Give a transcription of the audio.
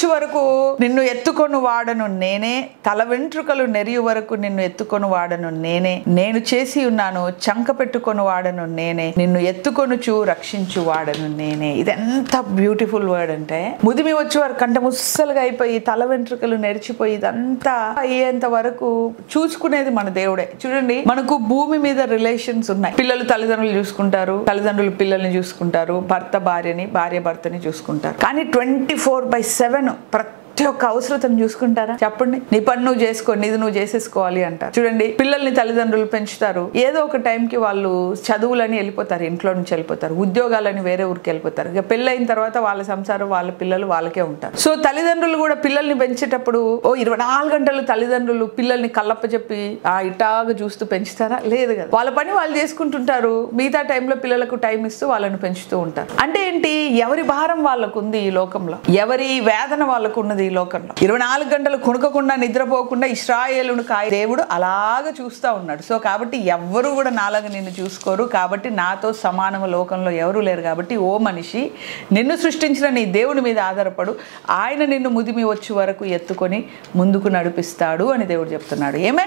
వచ్చే వరకు నిన్ను ఎత్తుకొని వాడను నేనే, తల వెంట్రుకలు నెరియు వరకు నిన్ను ఎత్తుకొని వాడను నేనే, నేను చేసి ఉన్నాను చంక పెట్టుకొని వాడను నేనే, నిన్ను ఎత్తుకొనుచు రక్షించు వాడను నేనే. ఇది ఎంత బ్యూటిఫుల్ వర్డ్ అంటే, ముదిమి వచ్చే వరకు కంట ముస్సలుగా అయిపోయి తల వెంట్రుకలు నెరిచిపోయి ఇదంతా అయ్యేంత వరకు చూసుకునేది మన దేవుడే. చూడండి, మనకు భూమి మీద రిలేషన్స్ ఉన్నాయి. పిల్లలు తల్లిదండ్రులు చూసుకుంటారు, తల్లిదండ్రులు పిల్లల్ని చూసుకుంటారు, భర్త భార్యని, భార్య భర్తని చూసుకుంటారు. కానీ 24/7 ప్రతి ఒక్క అవసరతను చూసుకుంటారా? చెప్పండి. నీ పని నువ్వు చేసుకో, నీది నువ్వు చేసేసుకోవాలి అంటారు. చూడండి, పిల్లల్ని తల్లిదండ్రులు పెంచుతారు. ఏదో ఒక టైంకి వాళ్ళు చదువులని వెళ్ళిపోతారు, ఇంట్లో నుంచి వెళ్ళిపోతారు, ఉద్యోగాలని వేరే ఊరికి వెళ్ళిపోతారు. ఇక పెళ్ళైన తర్వాత వాళ్ళ సంసారం, వాళ్ళ పిల్లలు వాళ్ళకే ఉంటారు. సో తల్లిదండ్రులు కూడా పిల్లల్ని పెంచేటప్పుడు 24 గంటలు తల్లిదండ్రులు పిల్లల్ని కళ్ళప్ప చెప్పి ఇటాగా చూస్తూ పెంచుతారా? లేదు కదా. వాళ్ళ పని వాళ్ళు చేసుకుంటుంటారు, మిగతా టైంలో పిల్లలకు టైం ఇస్తూ వాళ్ళని పెంచుతూ ఉంటారు. అంటే ఏంటి? ఎవరి భారం వాళ్ళకు ఉంది ఈ లోకంలో, ఎవరి వేదన వాళ్ళకు ఉన్నది ఈ లోకంలో. 24 గంటలు కొనుకోకుండా నిద్రపోకుండా ఇశ్రాయేలును దేవుడు అలాగా చూస్తూ ఉన్నాడు. సో కాబట్టి ఎవ్వరు కూడా నాలాగా నిన్ను చూసుకోరు. కాబట్టి నాతో సమానము లోకంలో ఎవరు లేరు. కాబట్టి ఓ మనిషి, నిన్ను సృష్టించిన నీ దేవుని మీద ఆధారపడు. ఆయన నిన్ను ముదిమి వచ్చే వరకు ఎత్తుకొని ముందుకు నడిపిస్తాడు అని దేవుడు చెప్తున్నాడు. ఏమే